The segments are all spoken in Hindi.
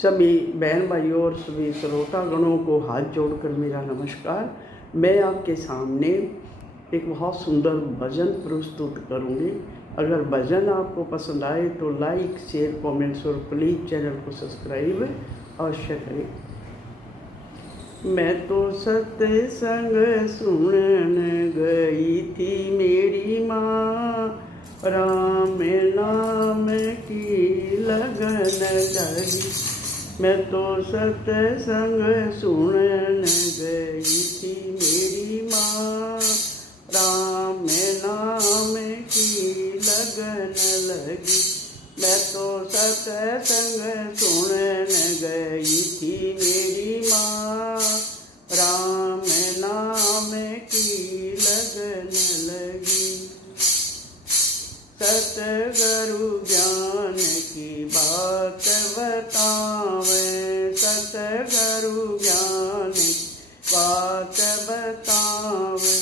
सभी बहन भाइयों और सभी श्रोतागणों को हाथ जोड़कर मेरा नमस्कार। मैं आपके सामने एक बहुत सुंदर भजन प्रस्तुत करूँगी। अगर भजन आपको पसंद आए तो लाइक, शेयर, कमेंट्स और प्लीज़ चैनल को सब्सक्राइब अवश्य करें। मैं तो सत्संग सुनन गई थी मेरी माँ, राम नाम की लगन लगी। मैं तो सत्संग सुनन गई थी मेरी माँ, राम नाम की लगन लगी। मैं तो सत्संग सुनन गई थी मेरी माँ, राम नाम की लगन लगी। सतगुरु ज्ञान की बात बतावे, सतगुरु ज्ञान की बात बतावे।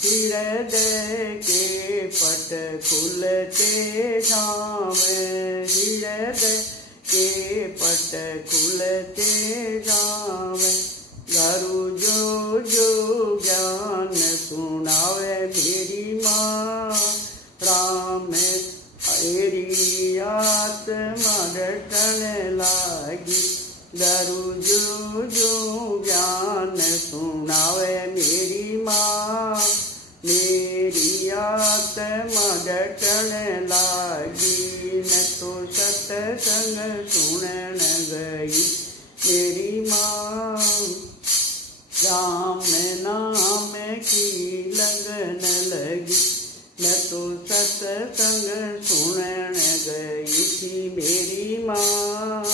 हृदय के पट खुलते जावे, हृदय के पट खुलते जावे। गुरु जो जो ज्ञान सुनावे मेरी माँ, राम मेरी आत्मा रटन लागी। गुरु जो जो ज्ञान सुनावे मेरी माँ, मेरी आत्मा रटन लागी। न तो सत्संग सुनन गई मेरी माँ, राम नाम की लगन लगी। मैं तो सत्संग सुनन गई थी मेरी माँ,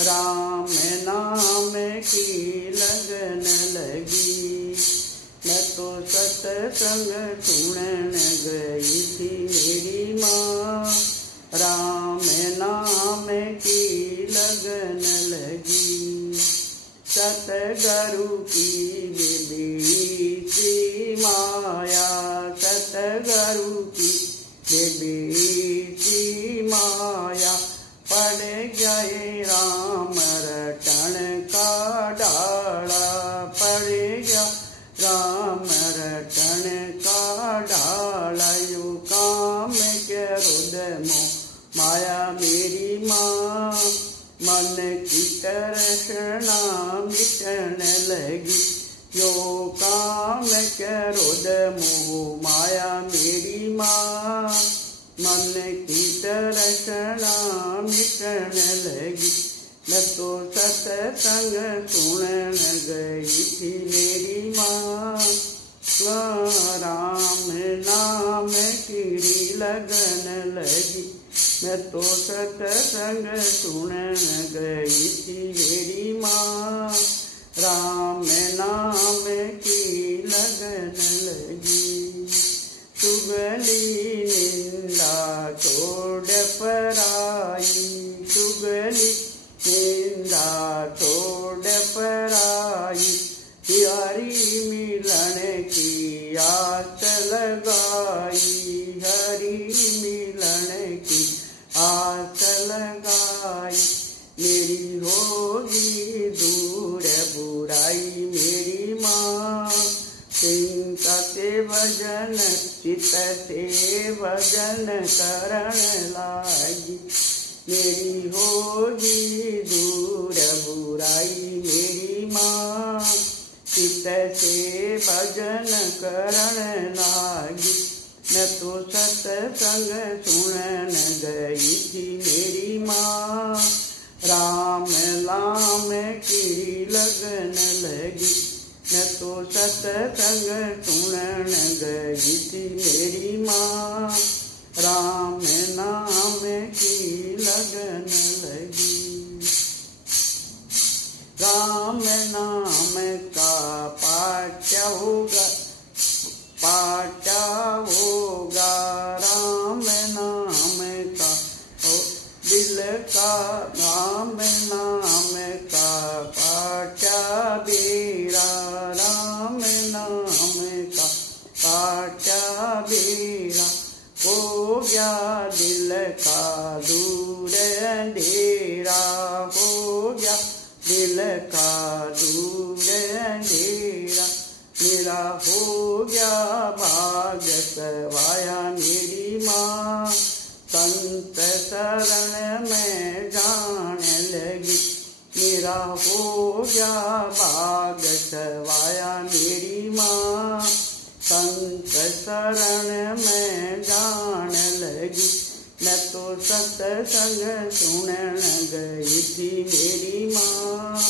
राम नाम की लगन लगी। मैं तो सत्संग सुनन गई थी मेरी माँ, राम नाम की लगन लगी। सतगुरु की बेबी सी माया, सतगुरु की बेबी सी माया। पड़ गए राम रटन का डाला, पड़ गया राम रटन का डाला। यू काम के रुद माया मेरी माँ, मन की तृष्णा मिटन लगी। यो काम क्रोध मोह माया मेरी माँ, मन की तृष्णा मिटन लगी। मैं तो सत्संग सुनन गई थी मेरी माँ, राम नाम की लगन लगी। मैं तो सत्संग सुनन गई थी मेरी माँ, राम नाम की लगन लगी। चुगली निंदा छोड़ पराई, चुगली निंदा छोड़ पराई। हरि मिलन की आस लगाई, हरि मिलन की आस लगाई। मेरी होगी दूर बुराई मेरी माँ, चिंता से भजन चित से भजन करण लागी। मेरी होगी दूर बुराई मेरी माँ, चित से भजन करण लागी। मैं तो सत्संग सुनन गई थी मेरी माँ, राम नाम की लगन लगी। मैं तो सत्संग सुनन गई थी मेरी माँ, राम नाम की लगन लगी। राम नाम का पाठ होगा, पाठ होगा। राम नाम का दिल का, राम नाम का पाठ बेरा, राम नाम का पाठ बेरा। हो गया दिल का दूर अंधेरा, हो गया दिल का दूर अंधेरा मेरा हो गया भाग सवाया मेरी माँ। संत शरण में जाने लगी मेरा हो गया भाग सवाया मेरी माँ। संत शरण में जाने लगी मैं तो सत्संग सुनन गई थी मेरी माँ।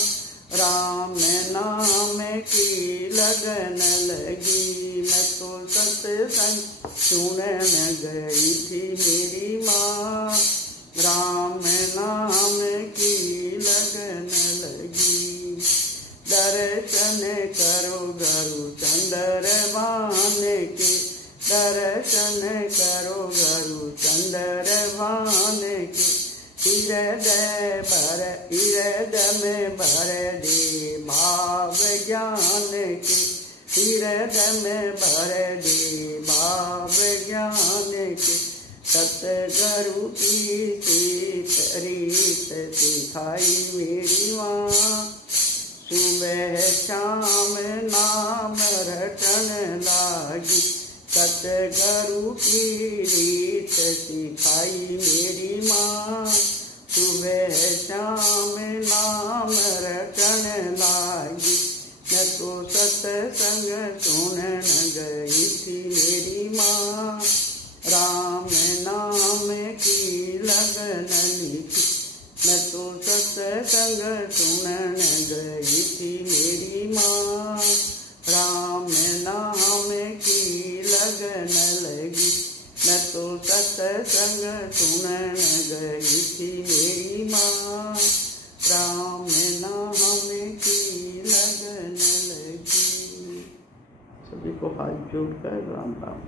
राम नाम की लगन लगी मैं तो सत्संग सुनन गई थी मेरी माँ। राम नाम की लगन लगी। दर्शन करो गुरु चंद्रभान के, दर्शन करो गुरु चंद्रभान के। हृदय में भर दे भाव ज्ञान के, हृदय में भर दे भाव ज्ञान के। सतगुरु की रीत सिखाई मेरी माँ। सुबह शाम नाम रटन लागी सतगुरु की रीत सिखाई मेरी माँ। सुबह शाम नाम रटन लागी मैं तो सत्संग सुनन गई थी मेरी माँ। राम नाम की लगन लिखी मैं तो सत्संग सुनन गई थी मेरी माँ। राम नाम की लगन लगी मैं तो सत्संग सुनन गई थी मेरी माँ। राम नाम की लगन लगी। सभी को हाथ जोड़कर राम राम।